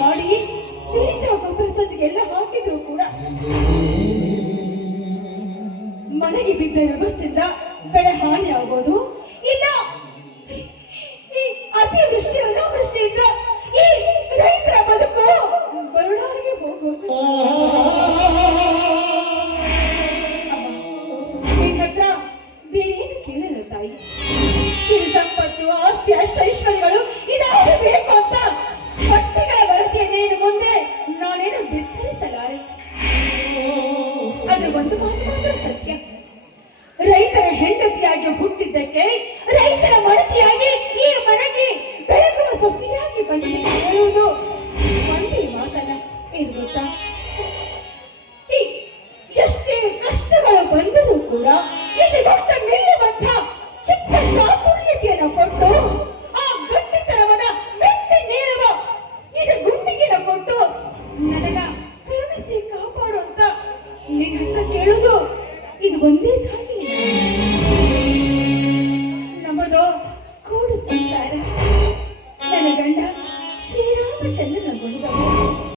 ಮಾಡಿ ಬೀಜ ಗೊಬ್ಬರ ಎಲ್ಲ ಹಾಕಿದ್ರು ಕೂಡ. ಮಳೆಗೆ ಬಿದ್ದ ವ್ಯವಸ್ಥೆಯಿಂದ ಬೆಳೆ ಹಾನಿ ಆಗ್ಬೋದು. ಇಲ್ಲ, ಈ ಅತಿವೃಷ್ಟಿ ಅನಾವೃಷ್ಟಿಯಿಂದ ಈ ರೈತರ ಬದುಕು ಬರುಡಾಗಿ ಹೋಗ್ಬೋದು. ತಾಯಿ. ಸಿರಿ ಆಸ್ತಿ ಮುಂದೆ ಅದು ಒಂದು ಮಾತು ಹುಟ್ಟಿದ್ದಕ್ಕೆ ರೈತರ ಮಡತಿಯಾಗಿ ಈ ಮನೆಗೆ ಬೆಳಕು ಸೊಸೆಯಾಗಿ ಬಂದಿದೆ. ಒಂದೇ ಮಾತಲ್ಲ ಏನು ಗೊತ್ತಾ ಎಷ್ಟೇ ಕಷ್ಟಗಳು ಬಂದರೂ ಕೂಡ ಇದು ದೊಡ್ಡ ನಿಲ್ಲುವಂತ ಚಿಕ್ಕ ಚಾತುರ್ಯತೆಯನ್ನು ಕೊಟ್ಟು ಆ ಗಟ್ಟಿತನವನ್ನ ಮೆಟ್ಟಿ ನೀಡುವ ಇದು ಗುಂಡಿಗೆನ ಕೊಟ್ಟು ನನಗ ಕರುಣಿಸಿ ಕಾಪಾಡು ಅಂತ ನಿನ್ನ ಹತ್ರ ಕೇಳುದು ಇದು ಒಂದೇ ತಾಯಿ